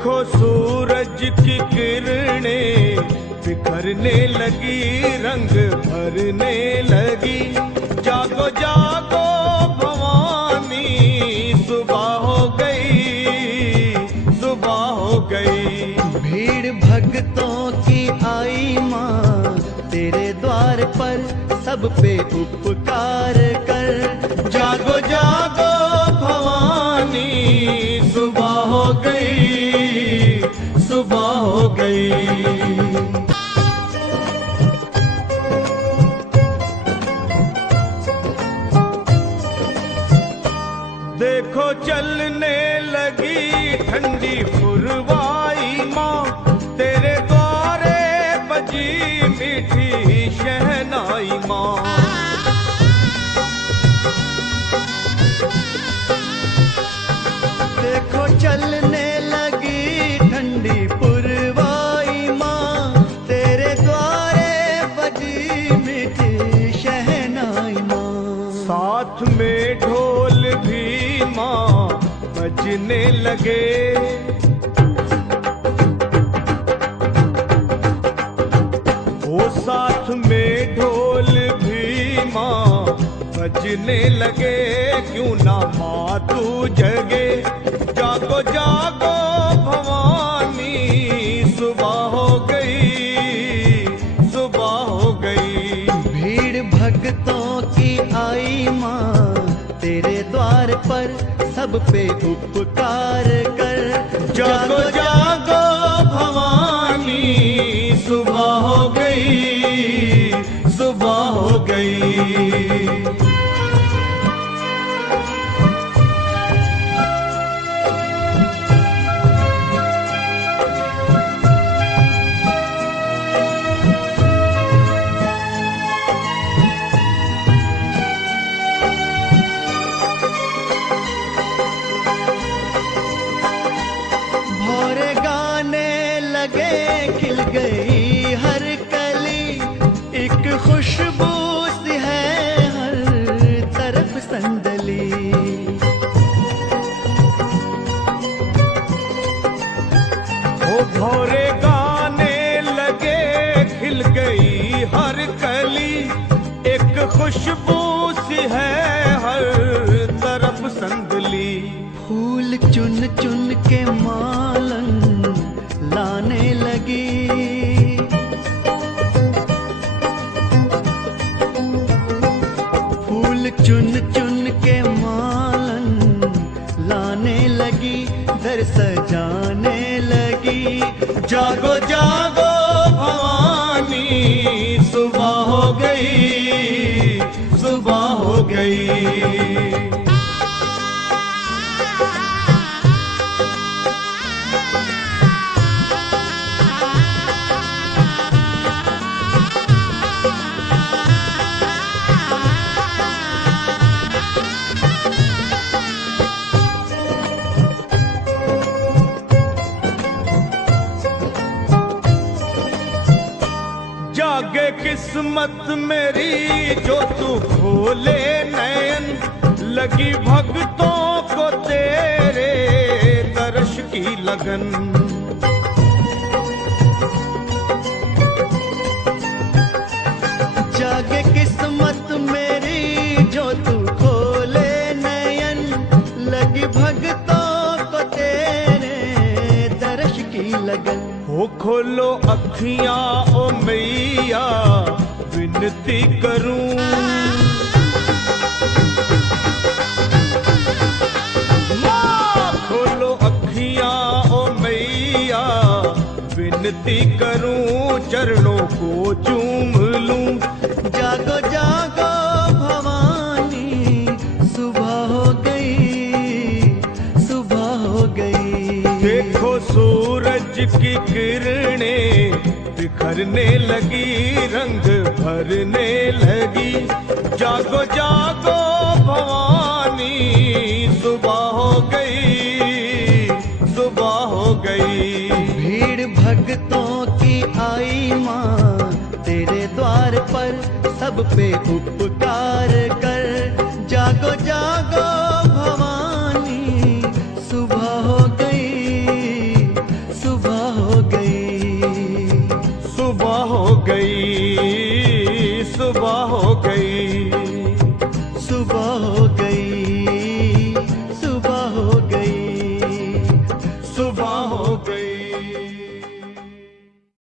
देखो सूरज की किरणें बिखरने लगी, रंग भरने लगी। जागो जागो भवानी, सुबह हो गई, सुबह हो गई। भीड़ भक्तों की आई माँ तेरे द्वार पर, सब पे उपकार कर। जागो जागो भवानी, सुबह हो गई, सुबह हो गई। देखो चलने लगी ठंडी पुरवाई माँ, तेरे द्वारे बजी मीठी शहनाई माँ। देखो चलने लगी ठंडी पुरवाई माँ, तेरे द्वारे बजी मीठी शहनाई माँ। साथ में ढोल भी माँ बजने लगे, ओ साथ में ढोल भी माँ बजने लगे। क्यों ना माँ तू जगे, जागो जागो भवानी, सुबह हो गई, सुबह हो गई। भीड़ भक्तों की आई माँ तेरे द्वार पर, सब पे उपकार कर। जागो जागो भवानी, सुबह हो गई, सुबह हो गई। भोरे गाने लगे, खिल गई हर कली, एक खुशबू सी है हर तरफ संदली। ओ भोरे गाने लगे, खिल गई हर कली, एक खुशबू सी है हर तरफ संदली। फूल चुन चुन के मालन लाने लगी, फूल चुन चुन के मालन लाने लगी, दर सजाने लगी। जागो जागो भवानी, सुबह हो गई, सुबह हो गई। जागे किस्मत मेरी जो तू खोले नयन, लगी भक्तों को तेरे दर्श की लगन। जागे किस्मत मेरी जो तू खोले नयन, लगी भक्तों को तेरे दर्श की लगन। हो खोलो अखियां ओ मैया, विनती करूं, माँ खोलो अखियां ओ मैया, विनती करूं, चरणों को चूम लूं। जागो जागो भवानी, सुबह हो गई, सुबह हो गई। देखो सूरज की किरणें बिखरने लगी, रंग भरने लगी। जागो जागो भवानी, सुबह हो गई, सुबह हो गई। भीड़ भक्तों की आई माँ तेरे द्वार पर, सब पे उपकार कर। जागो जागो भवानी, सुबह हो गई, सुबह हो गई। सुबह हो गई।